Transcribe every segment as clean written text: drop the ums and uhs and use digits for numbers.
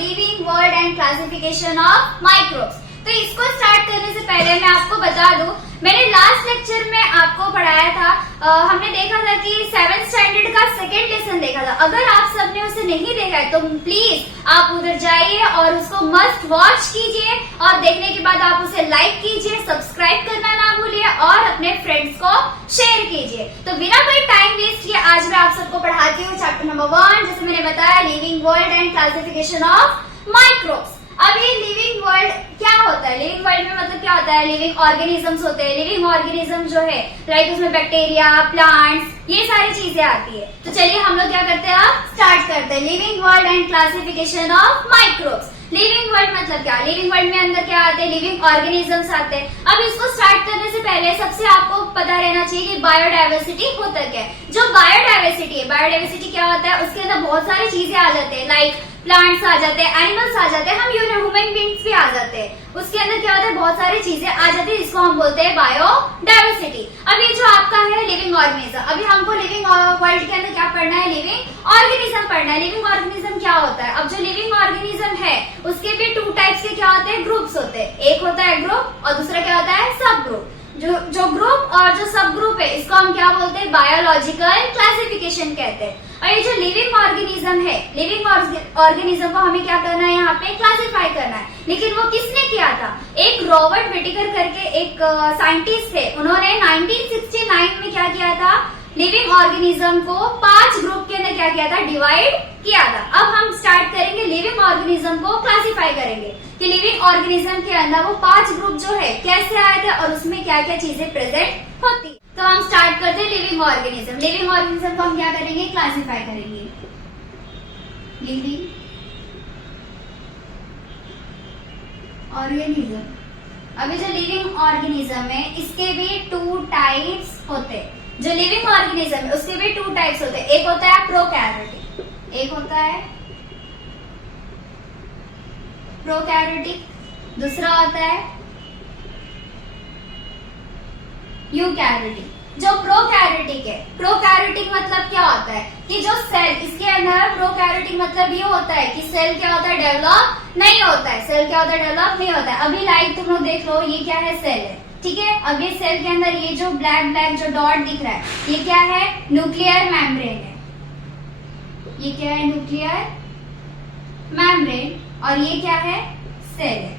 Living world and classification of microbes. तो इसको start करने से पहले मैं आपको बता दूं, मैंने लास्ट लेक्चर में आपको पढ़ाया था, हमने देखा था कि 7th स्टैंडर्ड का सेकेंड लेसन देखा था। अगर आप सबने उसे नहीं देखा है तो प्लीज आप उधर जाइए और उसको मस्ट वॉच कीजिए और देखने के बाद आप उसे लाइक कीजिए, सब्सक्राइब करना ना भूलिए और अपने फ्रेंड्स को शेयर कीजिए। तो बिना कोई टाइम वेस्ट किए आज मैं आप सबको पढ़ाती हूँ चैप्टर नंबर 1, जैसे मैंने बताया living world and classification of microbes. अब ये लिविंग वर्ल्ड क्या होता है? लिविंग वर्ल्ड में मतलब क्या होता है? लिविंग ऑर्गेनिजम्स होते हैं। लिविंग ऑर्गेनिज्म जो है लाइक उसमें बैक्टीरिया, प्लांट्स, ये सारी चीजें आती है। तो चलिए हम लोग क्या करते हैं, अब स्टार्ट करते हैं living world and classification of microbes. Living world मतलब क्या? लिविंग वर्ल्ड में अंदर क्या आते हैं? लिविंग ऑर्गेनिजम्स आते हैं। अब इसको स्टार्ट करने से पहले सबसे आपको पता रहना चाहिए कि बायोडाइवर्सिटी होता क्या है। जो बायोडाइवर्सिटी है, बायोडाइवर्सिटी क्या होता है? उसके अंदर बहुत सारी चीजें आ जाते हैं, लाइक प्लांट्स आ जाते हैं, एनिमल्स आ जाते हैं, हम ह्यूमन बींग्स भी आ जाते हैं। उसके अंदर क्या होता है? बहुत सारी चीजें आ जाती है, जिसको हम बोलते हैं बायोडाइवर्सिटी। अब ये जो आपका है लिविंग ऑर्गेनिज्म, अभी हमको लिविंग वर्ल्ड के अंदर क्या पढ़ना है? लिविंग ऑर्गेनिज्म पढ़ना है। लिविंग ऑर्गेनिज्म क्या होता है? अब जो लिविंग ऑर्गेनिज्म है उसके भी 2 टाइप्स के क्या होते हैं? ग्रुप्स होते हैं। एक होता है ग्रुप और दूसरा क्या होता है? सब ग्रुप। जो ग्रुप और जो सब ग्रुप है इसको हम क्या बोलते हैं? बायोलॉजिकल क्लासिफिकेशन कहते हैं। और ये जो लिविंग ऑर्गेनिज्म है, लिविंग ऑर्गेनिज्म को हमें क्या करना है? यहाँ पे क्लासिफाई करना है। लेकिन वो किसने किया था? एक रॉबर्ट विटिकर करके एक साइंटिस्ट थे, उन्होंने 1969 में क्या किया था? लिविंग ऑर्गेनिज्म को 5 ग्रुप के अंदर क्या किया था? डिवाइड किया था। अब हम स्टार्ट करेंगे लिविंग ऑर्गेनिज्म को क्लासिफाई करेंगे कि लिविंग ऑर्गेनिज्म के अंदर वो 5 ग्रुप जो है कैसे आए थे और उसमें क्या क्या चीजें प्रेजेंट होती। तो हम स्टार्ट करते हैं लिविंग ऑर्गेनिज्म। लिविंग ऑर्गेनिज्म को हम क्या करेंगे? क्लासिफाई करेंगे। लिविंग ऑर्गेनिज्म, अभी जो लिविंग ऑर्गेनिज्म है इसके भी 2 टाइप्स होते हैं। जो लिविंग ऑर्गेनिज्म है उसके भी 2 टाइप्स होते हैं। एक होता है प्रोकैरियोटिक, एक होता है प्रोकैरियोटिक, दूसरा होता है यूकैरियोटिक। जो प्रोकैरियोटिक है, प्रोकैरियोटिक मतलब क्या होता है कि जो सेल इसके अंदर, प्रोकैरियोटिक मतलब ये होता है कि सेल क्या होता है? डेवलप नहीं होता है। सेल क्या होता है? डेवलप नहीं होता है। अभी लाइक तुम लोग देख लो, ये क्या है? सेल है, ठीक है। अब ये सेल के अंदर ये जो ब्लैक ब्लैक जो डॉट दिख रहा है ये क्या है? न्यूक्लियर मेम्ब्रेन है। ये क्या है? Nuclear membrane. और ये क्या है? सेल है,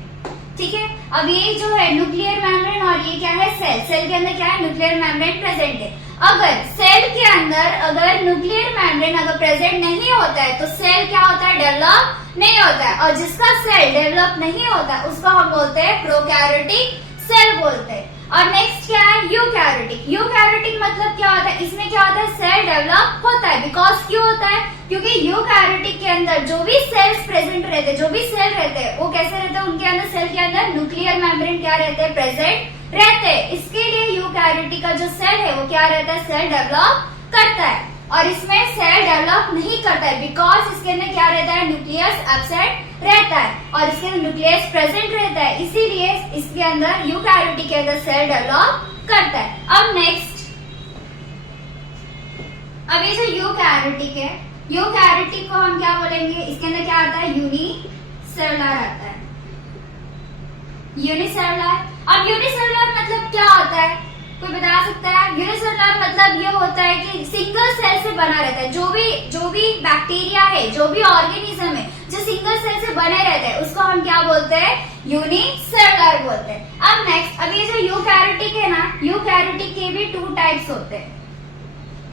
ठीक है। अब ये जो है न्यूक्लियर मेम्ब्रेन और ये क्या है? सेल। सेल के अंदर क्या है? न्यूक्लियर मेम्ब्रेन प्रेजेंट है। अगर सेल के अंदर अगर न्यूक्लियर मेम्ब्रेन अगर प्रेजेंट नहीं होता है तो सेल क्या होता है? डेवलप नहीं होता है। और जिसका सेल डेवलप नहीं होता है उसको हम बोलते हैं प्रोकैरियोटिक सेल बोलते हैं। और नेक्स्ट क्या है? यूकैरियोटिक। यूकैरियोटिक मतलब क्या होता है? इसमें क्या होता है? सेल डेवलप होता है। बिकॉज क्यों होता है? क्योंकि यूकैरियोटिक के अंदर जो भी सेल्स प्रेजेंट रहते हैं, जो भी सेल रहते हैं वो कैसे रहते हैं? उनके अंदर, सेल के अंदर न्यूक्लियर मेम्ब्रेन क्या रहते हैं? प्रेजेंट रहते हैं। इसके लिए यूकैरियोटिक का जो सेल है वो क्या रहता है? सेल डेवलप करता है। और इसमें सेल डेवलप नहीं करता है बिकॉज इसके अंदर क्या रहता है? न्यूक्लियस एब्सेंट रहता है और इसके अंदर न्यूक्लियस प्रेजेंट रहता है, इसीलिए इसके अंदर यूकैरियोटिक के अंदर सेल डेवलप करता है। अब नेक्स्ट, अब ये जो यूकैरियोटिक है, यूकैरियोटिक को हम क्या बोलेंगे? इसके अंदर क्या आता है? यूनिसेलुलर आता है। यूनिसेलुलर। अब यूनिसेलुलर मतलब क्या होता है? कोई बता सकता है? यूनिसेलुलर मतलब ये होता है कि सिंगल सेल से बना रहता है। जो भी बैक्टीरिया है, जो भी ऑर्गेनिज्म है जो सिंगल सेल से बने रहते हैं उसको हम क्या बोलते हैं? यूनिसेलुलर बोलते हैं। अब नेक्स्ट, अब ये जो यूकैरियोटिक है ना, यूकैरियोटिक के भी 2 टाइप्स होते हैं।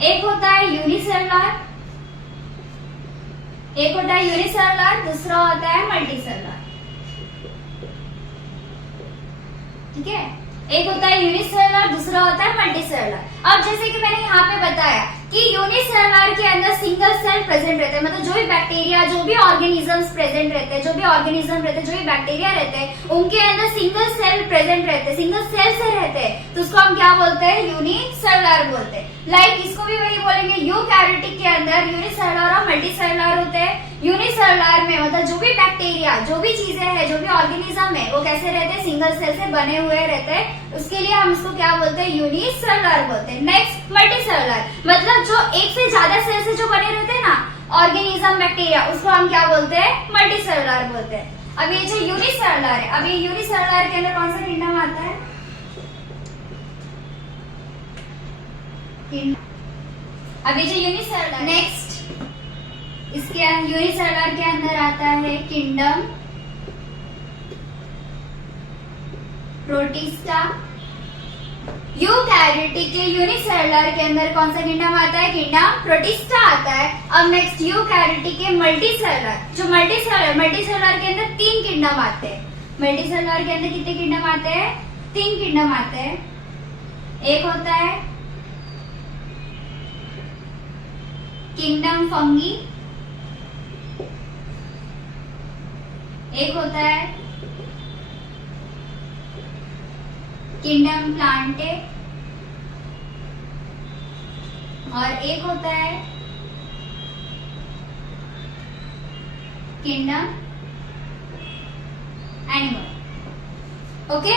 एक होता है यूनिसेलुलर, एक होता है यूनिसेलुलर, दूसरा होता है मल्टीसेलुलर, ठीक है। एक होता है यूनिसेलुलर, दूसरा होता है मल्टीसेलुलर। अब जैसे कि मैंने यहाँ पे बताया कि यूनिसेलुलर के अंदर सिंगल सेल प्रेजेंट रहते हैं, मतलब जो भी बैक्टीरिया, जो भी ऑर्गेनिजम्स प्रेजेंट रहते हैं, जो भी ऑर्गेनिज्म रहते हैं, जो भी बैक्टीरिया रहते हैं, उनके अंदर सिंगल सेल प्रेजेंट रहते हैं, सिंगल सेल से रहते हैं, तो उसको हम क्या बोलते हैं? यूनिसेलुलर बोलते हैं। लाइक इसको भी वही बोलेंगे, यूकैरियोटिक के अंदर यूनिसेलुलर और मल्टीसेलुलर होते हैं। यूनिसेलुलर में मतलब जो भी बैक्टीरिया, जो भी चीजें हैं, जो भी ऑर्गेनिज्म है वो कैसे रहते हैं? सिंगल सेल से बने हुए रहते हैं, उसके लिए हम इसको क्या बोलते हैं? यूनिसेलुलर बोलते हैं। नेक्स्ट मल्टीसेलुलर, मतलब जो एक से ज्यादा सेल से जो बने रहते हैं ना ऑर्गेनिज्म, बैक्टीरिया, उसको हम क्या बोलते हैं? मल्टीसेलुलर होते हैं। अब ये जो यूनिसेलुलर है, अब ये यूनिसेलुलर के अंदर कौन सा किंगडम आता है? अब ये जो यूनिसेलुलर, नेक्स्ट इसके यूनिसेलुलर के अंदर आता है किंगडम प्रोटिस्टा। यूकैरियोटिक के यूनिसेलुलर के अंदर कौन सा किंगडम आता है? किंगडम प्रोटिस्टा आता है। अब नेक्स्ट यूकैरियोटिक के मल्टीसेलुलर, जो मल्टीसेलुलर के अंदर 3 किंगडम आते हैं। मल्टीसेलुलर के अंदर कितने किंगडम आते हैं? 3 किंगडम आते हैं। एक होता है किंगडम फंगी, एक होता है किंगडम प्लांटे और एक होता है किंगडम एनिमल। ओके,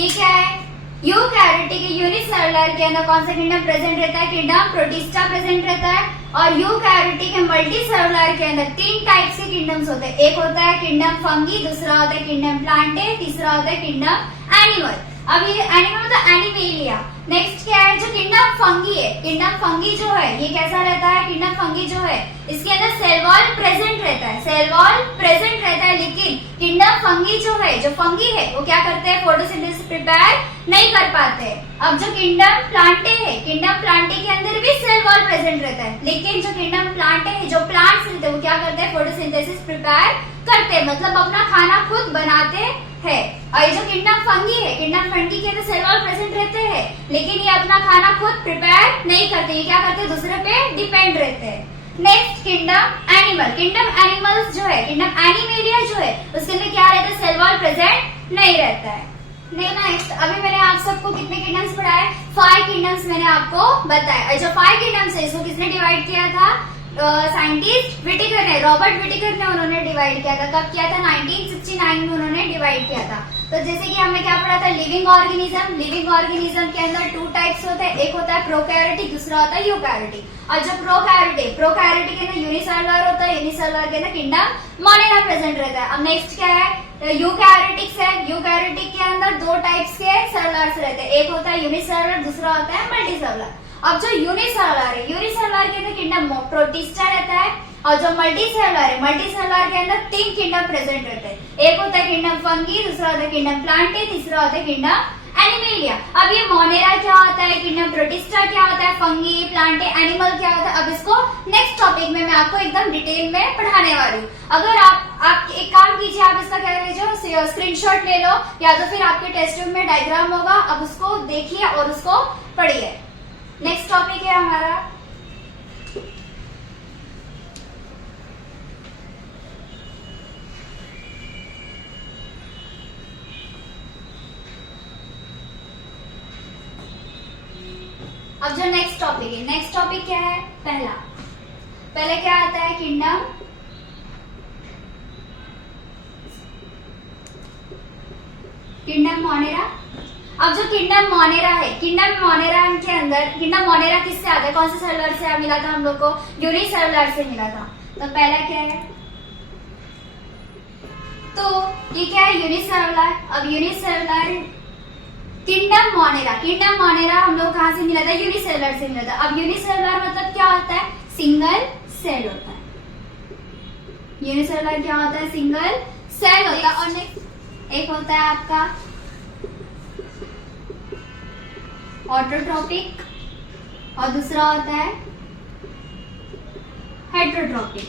ये क्या है? यूकैरियोटिक के यूनिसेलुलर के अंदर कौन सा किंगडम प्रेजेंट रहता है? किंगडम प्रोटिस्टा प्रेजेंट रहता है। और यूकैरियोटिक के मल्टीसेलुलर के अंदर 3 टाइप्स के किंगडम्स होते हैं। एक होता है किंगडम फंगी, दूसरा होता है किंगडम प्लांटे, तीसरा होता है किंगडम एनिमल। अब ये एनिमल मतलब एनिमेलिया। नेक्स्ट क्या है? जो किंगडम फंगी है, किंगडम फंगी जो है ये कैसा रहता है? किंगडम फंगी जो है इसके अंदर सेल वॉल प्रेजेंट रहता है, सेल वॉल प्रेजेंट रहता है, लेकिन किंगडम फंगी जो है, जो फंगी है वो क्या करते हैं? फोटोसिंथेसिस प्रिपेयर नहीं कर पाते। अब जो किंगडम प्लांटे है, किंगडम प्लांटे के अंदर भी सेल वॉल प्रेजेंट रहता है, लेकिन जो किंगडम प्लांटे है, जो प्लांट्स रहते हैं वो क्या करते हैं? फोटोसिंथेसिस प्रिपेयर करते हैं, मतलब अपना खाना खुद बनाते है। और ये जो किंगडम फंगी है, किंगडम फंगी के अंदर सेल वॉल प्रेजेंट रहते हैं, लेकिन ये अपना खाना खुद प्रिपेयर नहीं करते, ये क्या करते हैं? दूसरे पे डिपेंड रहते हैं। Next kingdom animal, kingdom animals जो है, किंगडम एनिमेलिया जो है उसके अंदर क्या रहता है? सेल वॉल प्रेजेंट नहीं रहता है। नेक्स्ट, अभी मैंने आप सबको कितने किंगडम्स पढ़ाए? 5 किंगडम्स मैंने आपको बताया। जो 5 किंगडम्स है इसको किसने डिवाइड किया था? साइंटिस्ट विटिकर ने, रॉबर्ट विटिकर ने उन्होंने डिवाइड किया था। कब किया था? 1969 में उन्होंने डिवाइड किया था। तो जैसे कि हमने क्या पढ़ा था? Living organism. लिविंग ऑर्गेनिज्म के अंदर 2 टाइप्स होते हैं, एक होता है प्रोकैरियोटिक, दूसरा होता है यूकैरियोटिक। और जो प्रोकैरियोटिक के अंदर यूनिसेलुलर होता है, यूनिसेलुलर के अंदर किंगडम मोनेरा प्रेजेंट रहता है। अब नेक्स्ट क्या है? यूकैरियोटिक्स है। यूकैरियोटिक के अंदर 2 टाइप्स के सेलुलर्स रहते हैं, एक होता है यूनिसेलुलर, दूसरा होता है मल्टीसेलुलर। अब जो यूनिसेलुलर है, यूनिसेलुलर के अंदर किंगडम प्रोटिस्टा रहता है, और जो मल्टीसेलुलर है, मल्टीसेलुलर के अंदर 3 किंगडम प्रेजेंट रहते हैं, एक होता है किंगडम फंगी, दूसरा होता है किंगडम प्लांटे, तीसरा होता है किंगडम एनिमेलिया। अब ये मोनेरा क्या होता है? किंगडम प्रोटिस्टा क्या होता है? फंगी, प्लांटे, एनिमल क्या होता है? अब इसको नेक्स्ट टॉपिक में मैं आपको एकदम डिटेल में पढ़ाने वाली हूँ। अगर आप एक काम कीजिए, आप इसका क्या कीजिए? स्क्रीनशॉट ले लो, या तो फिर आपके टेस्ट ट्यूब में डायग्राम होगा, अब उसको देखिए और उसको पढ़िए। नेक्स्ट टॉपिक है हमारा अब जो नेक्स्ट टॉपिक है, नेक्स्ट टॉपिक क्या है? पहले क्या आता है? Kingdom Monera. अब जो किंगडम मोनेरा है, किंगडम मोनेरा के अंदर, किंगडम मोनेरा किससे आता है? कौन से सेलुलर से मिला था हम लोग को? यूनिसेलुलर से मिला था। तो पहला क्या है? तो ये क्या है? यूनिसेलुलर। अब यूनिसेलुलर किंगडम मोनेरा हम लोग कहाँ से मिला था? यूनिसेलुलर से मिला था। अब यूनिसेलुलर मतलब क्या होता है? सिंगल सेल होता है। यूनिसेलुलर क्या होता है? सिंगल सेल होता है। और नेक्स्ट एक होता है आपका ऑटोट्रोपिक और दूसरा होता है हेटरोट्रोपिक।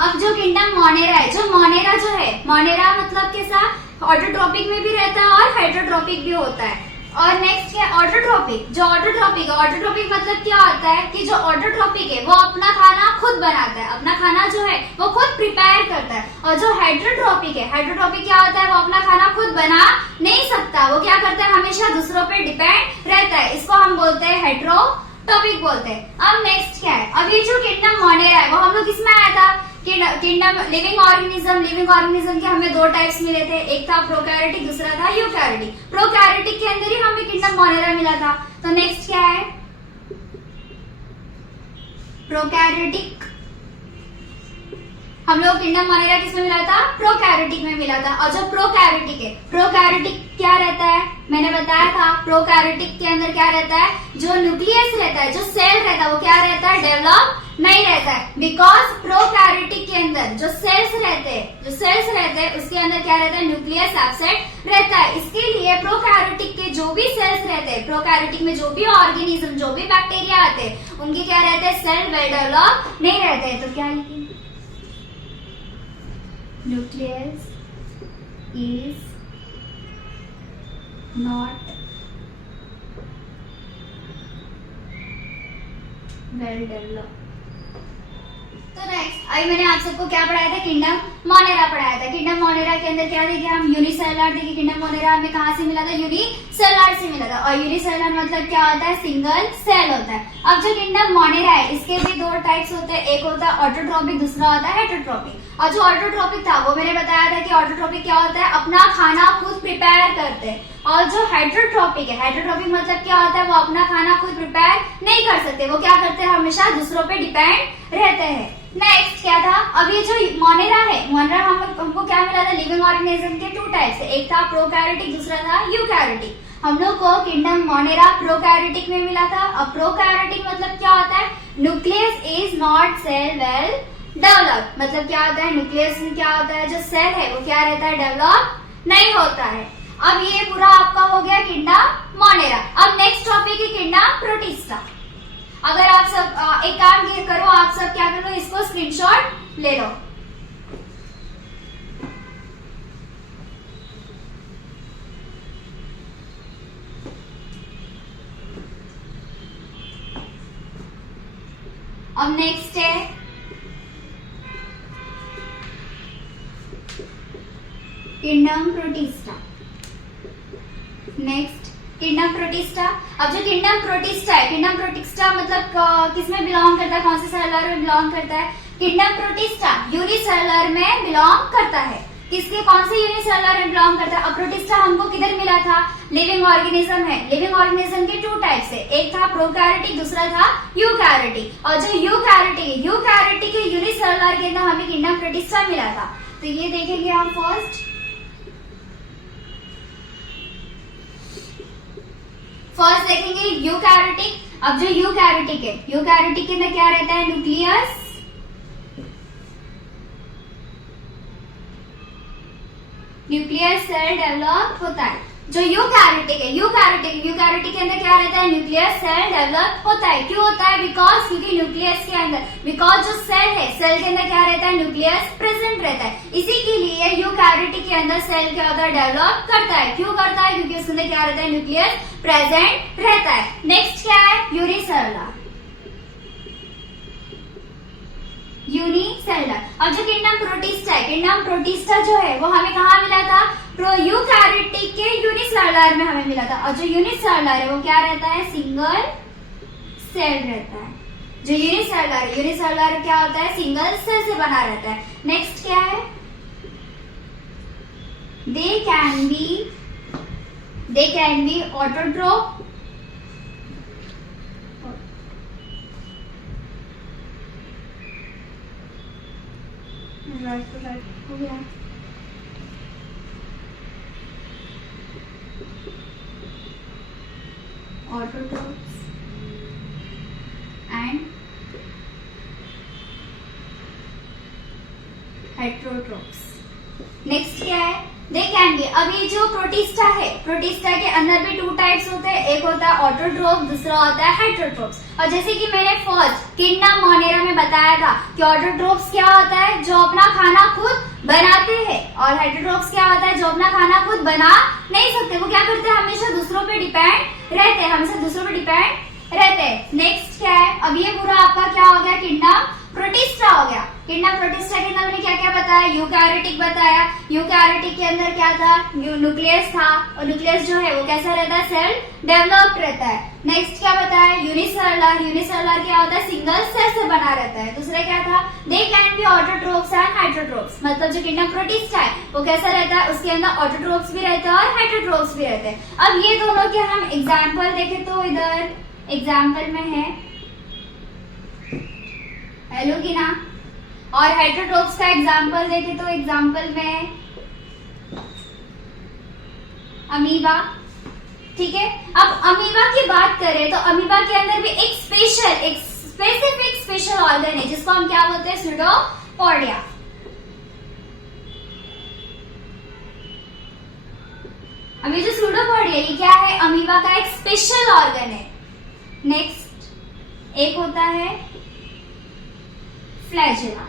अब जो किंगडम मोनेरा है, जो मोनेरा मतलब कैसा? ऑटोट्रोपिक में भी रहता है और हेटरोट्रोपिक भी होता है। और नेक्स्ट क्या? ऑटोट्रोपिक। जो ऑटोट्रोपिक मतलब क्या होता है? कि जो ऑटोट्रोपिक है वो अपना खाना खुद बनाता है, अपना खाना जो है वो खुद प्रिपेयर करता है। और जो हेटरोट्रोपिक है, हेटरोट्रोपिक क्या होता है? वो अपना खाना खुद बना नहीं सकता, वो क्या करता है? हमेशा दूसरों पे डिपेंड रहता है। इसको हम बोलते हैं हेटरोट्रोपिक बोलते हैं। अब नेक्स्ट क्या है? अब ये जो किंगडम मोनेरा है वो हम लोग किसमें आया था? किंगडम लिविंग ऑर्गेनिज्म के हमें 2 टाइप्स मिले थे, एक था प्रोकैरियोटिक, दूसरा था यूकैरियोटिक। प्रोकैरियोटिक के अंदर ही हमें किंगडम मोनेरा मिला था। तो नेक्स्ट क्या है? प्रोकैरियोटिक हम लोग किंगडम मोनेरा किसमें मिला था? प्रोकैरियोटिक में मिला था। और जो प्रोकैरियोटिक है, प्रोकैरियोटिक क्या रहता है? मैंने बताया था प्रोकैरियोटिक के अंदर क्या रहता है? जो न्यूक्लियस रहता है, जो सेल रहता है, वो क्या रहता है? डेवलप नहीं रहता है। बिकॉज प्रोकैरियोटिक के अंदर जो सेल्स रहते हैं उसके अंदर क्या रहता है? न्यूक्लियस एब्सेंट रहता है। इसके लिए प्रोकैरियोटिक के जो भी सेल्स रहते हैं, प्रोकैरियोटिक में जो भी ऑर्गेनिज्म, जो भी बैक्टीरिया आते हैं, उनके क्या रहते हैं? सेल वेल डेवलप नहीं रहते हैं। तो क्या लिखेंगे? Nucleus is not well develop. तो नेक्स्ट अभी मैंने आप सबको क्या पढ़ाया था? किंगडम मोनेरा पढ़ाया था। किंगडम मोनेरा के अंदर क्या देखे हम? यूनिसेलुलर देखे। किंगडम मोनेरा हमें कहाँ से मिला था? यूनिसेलुलर से मिला था। और यूनिसेलुलर मतलब क्या होता है? सिंगल सेल होता है। अब जो किंगडम मोनेरा है, इसके भी दो टाइप्स होते हैं। एक होता है ऑटोट्रोपिक, दूसरा होता है हेटरोट्रोपिक। और जो ऑटोट्रोपिक था वो मैंने बताया था कि ऑटोट्रोपिक क्या होता है? अपना खाना खुद प्रिपेयर करते हैं। और जो हेटरोट्रोपिक है, हेटरोट्रोपिक मतलब क्या होता है? वो अपना खाना खुद प्रिपेयर नहीं कर सकते। वो क्या करते हैं? हमेशा दूसरों पे डिपेंड रहते हैं। नेक्स्ट क्या था? अभी जो मोनेरा है, मोनेरा हमको क्या मिला था? लिविंग ऑर्गेनिज्म के टू टाइप्स है। एक था प्रोकैरियोटिक, दूसरा था यूकैरियोटिक। हम लोग को किंगडम मोनेरा प्रोकैरियोटिक में मिला था। अब प्रोकैरियोटिक मतलब क्या होता है? Nucleus is not cell well develop. मतलब क्या होता है? न्यूक्लियस में क्या होता है? जो सेल है वो क्या रहता है? डेवलप नहीं होता है। अब ये पूरा आपका हो गया किंगडम मोनेरा। अब नेक्स्ट टॉपिक है किंगडम प्रोटिस्टा। अगर आप सब एक काम करो, आप सब क्या करो? इसको स्क्रीनशॉट ले लो। अब नेक्स्ट है kingdom protista. Next kingdom protista. अब जो किंगडम प्रोटिस्टा है, किंगडम प्रोटिस्टा मतलब किसमें बिलोंग करता है? कौन से सेलुलर में बिलोंग करता है? किंगडम प्रोटिस्टा यूनिसेलुलर में बिलोंग करता है। किसके, कौन से यूनिसेलुलर में बिलोंग करता है? अब प्रोटिस्टा हमको किधर मिला था? लिविंग ऑर्गेनिज्म है। लिविंग ऑर्गेनिज्म के टू टाइप्स है। एक था प्रोकैरियोटिक, दूसरा था यूकैरियोटिक। और जो यूकैरियोटिक के यूनिसेलुलर के अंदर हमें किंगडम प्रोटिस्टा मिला था। तो ये देखेंगे हम फर्स्ट देखेंगे यूकैरियोटिक। अब जो यूकैरियोटिक है, यूकैरियोटिक के अंदर क्या रहता है? न्यूक्लियस सेल डेवलप होता है। जो यूकैरियोटिक है, यूकैरियोटिक के अंदर क्या रहता है? न्यूक्लियस सेल डेवलप होता है। क्यों होता है? बिकॉज क्योंकि न्यूक्लियस के अंदर, बिकॉज जो सेल है, सेल के अंदर क्या रहता है? न्यूक्लियस प्रेजेंट रहता है। इसी के लिए यूकैरियोटिक के अंदर सेल क्या होता है? डेवलप करता है। क्यों करता है? क्योंकि उसके अंदर क्या रहता है? न्यूक्लियस प्रेजेंट रहता है। नेक्स्ट क्या है? यूनिसेलुलर। अब जो किंगडम प्रोटिस्टा है, किंगडम प्रोटिस्टा जो है वो हमें कहाँ मिला था? यूकैरियोटिक के यूनिसेलुलर में हमें मिला था। और जो यूनिसेलुलर है वो क्या रहता है? सिंगल सेल रहता है। जो यूनिसेलुलर क्या होता है? सिंगल सेल से बना रहता है। नेक्स्ट क्या है? दे कैन बी ऑटोट्रोप, राइट हो गया। Autotrophs and heterotrophs। नेक्स्ट क्या है? दे कैन बी। अब ये जो प्रोटिस्टा है, प्रोटिस्टा के अंदर भी टू टाइप्स होते हैं। एक होता है ऑटोट्रोफ, दूसरा होता है हेटरोट्रोफ्स। और जैसे कि मैंने फर्स्ट किंगडम मोनेरा में बताया था कि ऑटोट्रोफ्स क्या होता है? जो अपना खाना खुद बनाते हैं। और हेटरोट्रोफ्स क्या होता है? जो अपना खाना खुद बना नहीं सकते। वो क्या करते हैं? हमेशा दूसरों पे डिपेंड रहते हैं। नेक्स्ट क्या है? अब ये पूरा आपका क्या हो गया? किंगडम प्रोटिस्टा हो गया। किंगडम प्रोटिस्टा के अंदर मैंने क्या क्या बताया? यूकैरियोटिक बताया। यूकैरियोटिक के अंदर क्या था? न्यूक्लियस था। और न्यूक्लियस जो है वो कैसा रहता है? सेल डेवलप्ड रहता है। नेक्स्ट क्या बताया? यूनिसेलुलर क्या होता है? सिंगल सेल से बना रहता है। दूसरा क्या था? They can be autotrophs and heterotrophs. मतलब जो किंगडम प्रोटिस्टा है वो कैसा रहता है? उसके अंदर ऑटोट्रोफ्स भी रहते हैं और हेटरोट्रोफ्स भी रहते हैं। अब ये दोनों के हम एग्जाम्पल देखें तो इधर एग्जाम्पल में है हेलोगिना। और हेटरोट्रोप्स का एग्जाम्पल देखें तो एग्जाम्पल में अमीबा। ठीक है, अब अमीबा की बात करें तो अमीबा के अंदर भी एक स्पेसिफिक स्पेशल ऑर्गन है जिसको हम क्या बोलते हैं, स्यूडोपोडिया। अब ये जो स्यूडोपोडिया ये क्या है, अमीबा का एक स्पेशल ऑर्गन है। नेक्स्ट एक होता है फ्लैजेला।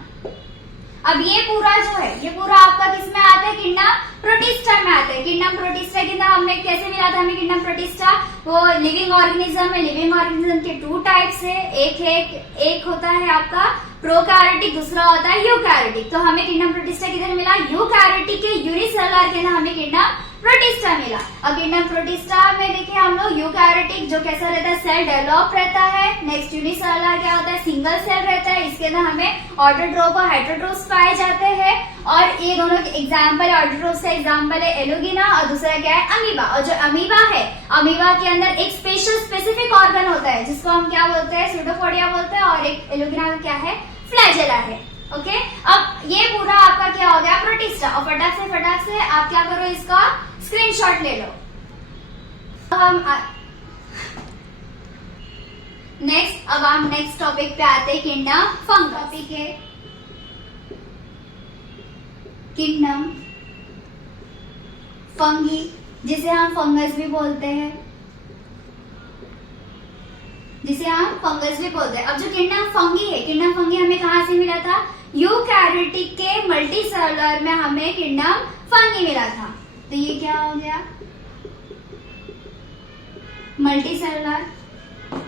अब ये पूरा जो है ये पूरा आपका किसमें आता है, किंगडम प्रोटिस्टा में आता है। किंगडम प्रोटिस्टा के अंदर हमने कैसे मिला था हमें किंगडम प्रोटिस्टा, वो लिविंग ऑर्गेनिज्म है। लिविंग ऑर्गेनिज्म के टू टाइप्स है, एक होता है आपका प्रोकैरियोटिक, दूसरा होता है यूकैरियोटिक। तो हमें किंगडम प्रोटिस्टा किधर मिला, यूकैरियोटिक के यूनिसेलुलर के अंदर हमें किंगडम प्रोटिस्टा मिला। अब किंगडम प्रोटिस्टा में देखिए हम लोग यूकैरियोटिक जो कैसा रहता है, सेल डेवलप रहता है। नेक्स्ट यूनिसेलुलर क्या होता है, सिंगल सेल रहता है। इसके अंदर हमें ऑटोट्रोप और हेटरोट्रोप्स पाए जाते हैं। और ये दोनों के एग्जाम्पल, ऑटोट्रोप्स का एग्जाम्पल है एलोगिना और दूसरा क्या है अमीबा। और जो अमीबा है, अमीबा के अंदर एक स्पेसिफिक ऑर्गन होता है जिसको हम क्या बोलते हैं, स्यूडोपोडिया बोलते हैं। और एक एलोगिना का क्या है, फ्लैजेला है। ओके, अब ये पूरा आपका क्या हो गया, प्रोटिस्टा। और फटाक से आप क्या करो, इसका स्क्रीनशॉट ले लो। अब हम नेक्स्ट टॉपिक पे आते हैं, किंगडम फंगस। टॉपिक है किंगडम फंगी, जिसे हम फंगस भी बोलते हैं, अब जो किंगडम फंगी है, किंगडम फंगी हमें कहां से मिला था, यूकैरियोटिक के मल्टीसेलुलर में हमें किंगडम फंगी मिला था। तो ये क्या हो गया, मल्टीसेलुलर,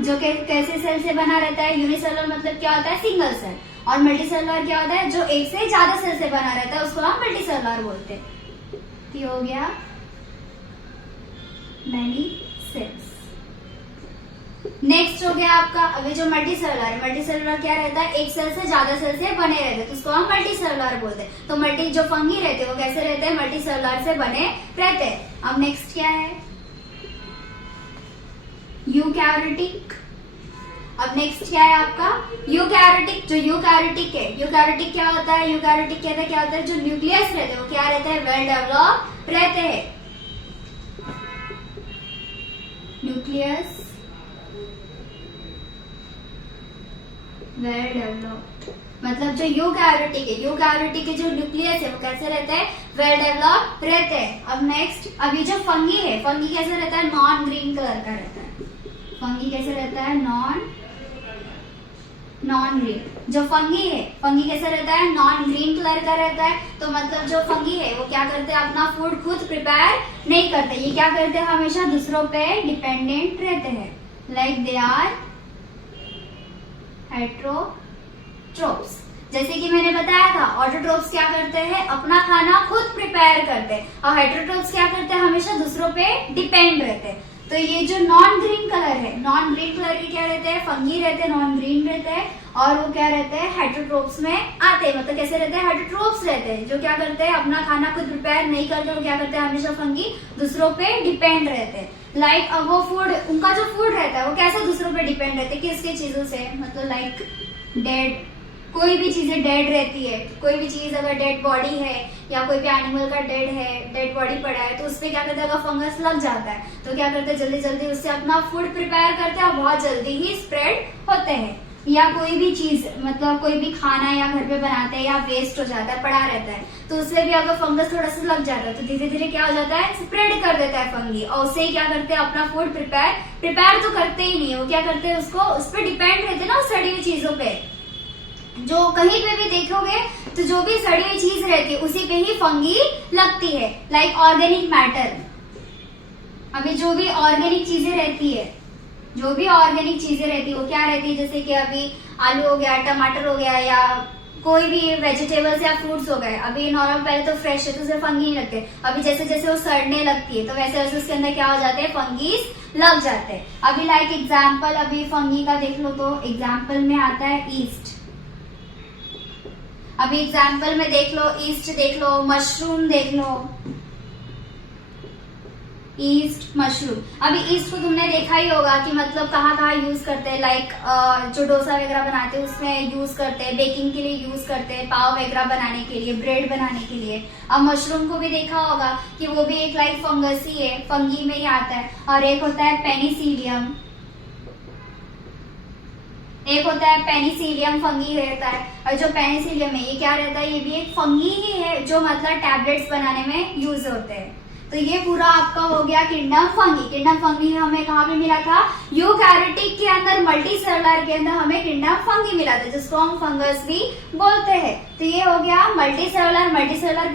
जो कैसे सेल से बना रहता है। यूनिसेलुलर मतलब क्या होता है, सिंगल सेल। और मल्टीसेलुलर क्या होता है, जो एक से ज्यादा सेल से बना रहता है, उसको हम मल्टीसेलुलर बोलते हैं। ये हो गया मैनी सेल्स। नेक्स्ट हो गया आपका, अभी जो मल्टीसेलुलर क्या रहता है, एक सेल से ज्यादा सेल से बने रहते हैं, तो उसको हम मल्टीसेलुलर बोलते हैं। तो मल्टी जो फंगी रहते हैं वो कैसे रहते हैं, मल्टीसेलुलर से बने रहते हैं। अब नेक्स्ट क्या है, यूकैरियोटिक। अब नेक्स्ट क्या है आपका, यूकैरियोटिक। जो यूकैरियोटिक है, यूकैरियोटिक क्या होता है, यूकैरियोटिक क्या होता है, जो न्यूक्लियस रहते हैं वो क्या रहता है, वेल डेवलप रहते हैं। न्यूक्लियस वेल डेवलप्ड, मतलब जो यूकैरियोटिक है, यूकैरियोटिक के जो न्यूक्लियस है वो कैसे रहते हैं, वेल डेवलप रहते हैं। अब नेक्स्ट, अभी जो फंगी है, फंगी कैसे रहता है, नॉन ग्रीन कलर का रहता है। फंगी कैसे रहता है, नॉन ग्रीन। जो फंगी है, फंगी कैसे रहता है, नॉन ग्रीन कलर का रहता है। तो मतलब जो फंगी है वो क्या करते हैं, अपना फूड खुद प्रिपेयर नहीं करते। ये क्या करते हैं, हमेशा दूसरों पे डिपेंडेंट रहते हैं। Like they are heterotrophs. जैसे कि मैंने बताया था, ऑटोट्रोप्स क्या करते हैं, अपना खाना खुद प्रिपेयर करते हैं। और हेटरोट्रोप्स क्या करते हैं, हमेशा दूसरों पे डिपेंड रहते हैं। तो ये जो नॉन ग्रीन कलर है, नॉन ग्रीन कलर के क्या रहते हैं, फंगी रहते हैं, नॉन ग्रीन रहते हैं। और वो क्या रहते हैं, हेटरोट्रोप्स में आते हैं। मतलब कैसे रहते हैं, हेटरोट्रोप्स रहते हैं, जो क्या करते हैं, अपना खाना खुद प्रिपेयर नहीं करते। वो क्या करते हैं, हमेशा फंगी दूसरों पे डिपेंड रहते हैं। लाइक अब वो फूड, उनका जो फूड रहता है वो कैसे दूसरों पे डिपेंड रहते हैं, किसके चीजों से, मतलब लाइक डेड, कोई भी चीजें डेड रहती है। कोई भी चीज अगर डेड बॉडी है या कोई भी एनिमल का डेड बॉडी पड़ा है, तो उसपे क्या करते हैं, अगर फंगस लग जाता है तो क्या करते हैं, जल्दी जल्दी उससे अपना फूड प्रिपेयर करते हैं और बहुत जल्दी ही स्प्रेड होते हैं। या कोई भी चीज, मतलब कोई भी खाना या घर पे बनाते हैं या वेस्ट हो जाता है, पड़ा रहता है, तो उससे भी अगर फंगस थोड़ा सा लग जाता है तो धीरे धीरे क्या हो जाता है, स्प्रेड कर देता है फंगी। और उससे क्या करते हैं, अपना फूड प्रिपेयर तो करते ही नहीं है, वो क्या करते हैं, उसको उस पर डिपेंड रहते हैं ना, सड़ी हुई चीजों पे। जो कहीं पे भी देखोगे तो जो भी सड़ी हुई चीज रहती है उसी पे ही फंगी लगती है। लाइक ऑर्गेनिक मैटर, अभी जो भी ऑर्गेनिक चीजें रहती है, वो क्या रहती है, जैसे कि अभी आलू हो गया, टमाटर हो गया, या कोई भी वेजिटेबल्स या फ्रूट्स हो गए। अभी नॉर्मल पहले तो फ्रेश है तो उसे फंगी नहीं लगते, अभी जैसे जैसे वो सड़ने लगती है तो वैसे वैसे उसके अंदर क्या हो जाते हैं, फंगीज लग जाते हैं। अभी लाइक एग्जाम्पल, अभी फंगी का देख लो तो एग्जाम्पल में आता है ईस्ट। अभी एग्जाम्पल में देख लो, ईस्ट देख लो, मशरूम देख लो, ईस्ट मशरूम। अभी ईस्ट को तुमने देखा ही होगा कि मतलब कहाँ कहाँ यूज करते हैं, लाइक जो डोसा वगैरह बनाते हैं उसमें यूज करते हैं, बेकिंग के लिए यूज करते हैं, पाव वगैरह बनाने के लिए, ब्रेड बनाने के लिए। अब मशरूम को भी देखा होगा कि वो भी एक लाइक फंगस ही है, फंगी में ही आता है। और एक होता है पेनिसिलियम, एक होता है पेनिसिलियम फंगी रहता है। और जो पेनिसिलियम है ये क्या रहता है, ये भी एक फंगी ही है जो मतलब टैबलेट्स बनाने में यूज होते हैं। तो ये पूरा आपका हो गया किंगडम फंगी। किंगडम फंगी हमें कहाँ पे मिला था, यूकैरियोटिक के अंदर, मल्टीसेलुलर के अंदर हमें किंगडम फंगी मिला था, जिसको हम फंगस भी बोलते हैं। तो ये हो गया मल्टीसेलुलर। मल्टीसेलुलर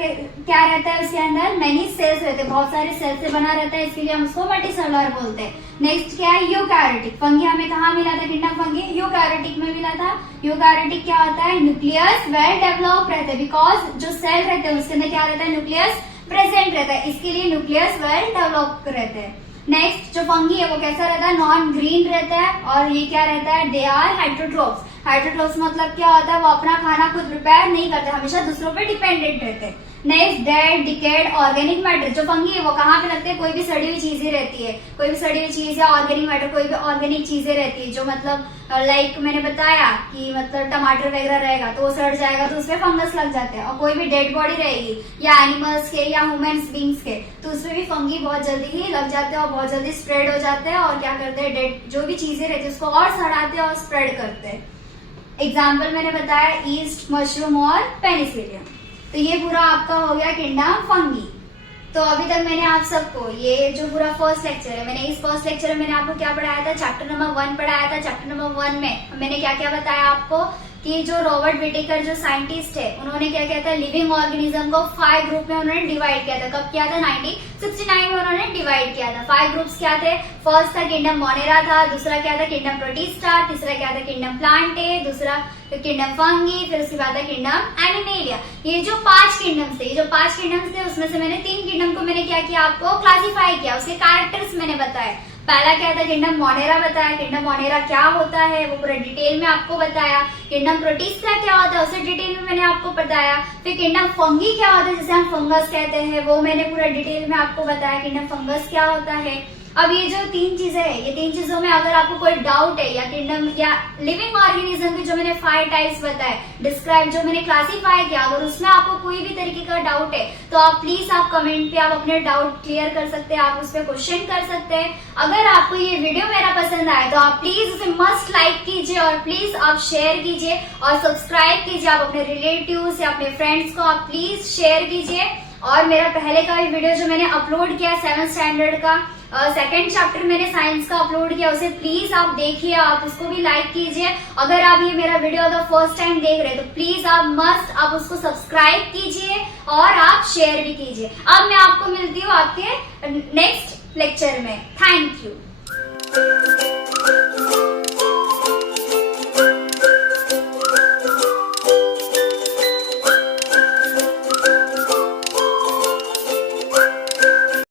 क्या रहता है, उसके अंदर मेनी सेल्स रहते हैं, बहुत सारे सेल्स से बना रहता है, इसलिए हम उसको मल्टीसेलुलर बोलते हैं। नेक्स्ट क्या है, यूकैरियोटिक। फंगी हमें कहाँ मिला था, किंगडम फंगी यूकैरियोटिक में मिला था। यूकैरियोटिक क्या होता है, न्यूक्लियस वेल डेवलप रहते हैं, बिकॉज जो सेल रहते हैं उसके अंदर क्या रहता है, न्यूक्लियस प्रेजेंट रहता है, इसके लिए न्यूक्लियस वेल डेवलप रहते हैं। नेक्स्ट जो फंगी है वो कैसा रहता है, नॉन ग्रीन रहता है। और ये क्या रहता है, दे आर हेटेरोट्रोफ्स। हेटेरोट्रोफ्स मतलब क्या होता है, वो अपना खाना खुद प्रिपेयर नहीं करते, हमेशा दूसरों पे डिपेंडेंट रहते हैं। Next dead decade organic matter. जो फंगी है वो कहाँ पे लगते हैं, कोई भी सड़ी हुई चीजें रहती है, कोई भी सड़ी हुई चीज या ऑर्गेनिक मैटर, कोई भी ऑर्गेनिक चीजें रहती है, जो मतलब लाइक मैंने बताया कि मतलब टमाटर वगैरह रहेगा तो वो सड़ जाएगा तो उसमें फंगस लग जाते हैं। और कोई भी डेड बॉडी रहेगी या एनिमल्स के या ह्यूमंस बींग्स के, तो उसमें भी फंगी बहुत जल्दी ही लग जाते हैं और बहुत जल्दी स्प्रेड हो जाते हैं। और क्या करते हैं, डेड जो भी चीजें रहती है उसको और सड़ाते हैं और स्प्रेड करते हैं। एग्जाम्पल मैंने बताया ईस्ट, मशरूम और पेनिसिलियम। तो ये पूरा आपका हो गया किंगडम फंगी। तो अभी तक मैंने आप सबको ये जो पूरा फर्स्ट लेक्चर है, मैंने इस फर्स्ट लेक्चर में मैंने आपको क्या पढ़ाया था, चैप्टर नंबर 1 पढ़ाया था। चैप्टर नंबर 1 में मैंने क्या क्या बताया आपको कि जो रॉबर्ट विटेकर जो साइंटिस्ट है उन्होंने क्या किया था, लिविंग ऑर्गेनिज्म को 5 ग्रुप में उन्होंने डिवाइड किया था। कब किया था, 1969 में उन्होंने डिवाइड किया था। 5 ग्रुप्स क्या थे, फर्स्ट था किंगडम मोनेरा था, दूसरा क्या था किंगडम प्रोटिस्टा, तीसरा क्या था किंगडम प्लांटे, दूसरा किंगडम फंगी, फिर उसके बाद था किंगडम एनिमेलिया। ये जो 5 किंगडम्स थे, ये जो 5 किंगडम्स थे उसमें से मैंने 3 किंगडम को मैंने क्या किया, आपको क्लासिफाई किया, उसके कैरेक्टर्स मैंने बताया। पहला क्या था, किंगडम मोनेरा बताया, किंगडम मोनेरा क्या होता है वो पूरा डिटेल में आपको बताया। किंगडम प्रोटिस्टा क्या होता है उसे डिटेल में मैंने आपको बताया। फिर किंगडम फंगी क्या होता है, जिसे हम फंगस कहते हैं, वो मैंने पूरा डिटेल में आपको बताया, किंगडम फंगस क्या होता है। अब ये जो 3 चीजें है, ये 3 चीजों में अगर आपको कोई डाउट है, या किंगडम या लिविंग ऑर्गेनिज्म के जो मैंने 5 टाइप्स बताए, डिस्क्राइब जो मैंने क्लासिफाई किया, अगर उसमें आपको कोई भी तरीके का डाउट है तो आप प्लीज आप कमेंट पे आप अपने डाउट क्लियर कर सकते हैं, आप उस पर क्वेश्चन कर सकते हैं। अगर आपको ये वीडियो मेरा पसंद आए तो आप प्लीज उसे मस्ट लाइक कीजिए और प्लीज आप शेयर कीजिए और सब्सक्राइब कीजिए। आप अपने रिलेटिव्स या अपने फ्रेंड्स को आप प्लीज शेयर कीजिए। और मेरा पहले का भी वीडियो जो मैंने अपलोड किया 7th स्टैंडर्ड का सेकेंड चैप्टर मैंने साइंस का अपलोड किया, उसे प्लीज आप देखिए, आप उसको भी लाइक कीजिए। अगर आप ये मेरा वीडियो अगर फर्स्ट टाइम देख रहे हैं तो प्लीज आप मस्ट आप उसको सब्सक्राइब कीजिए और आप शेयर भी कीजिए। अब मैं आपको मिलती हूँ आपके नेक्स्ट लेक्चर में। Thank you.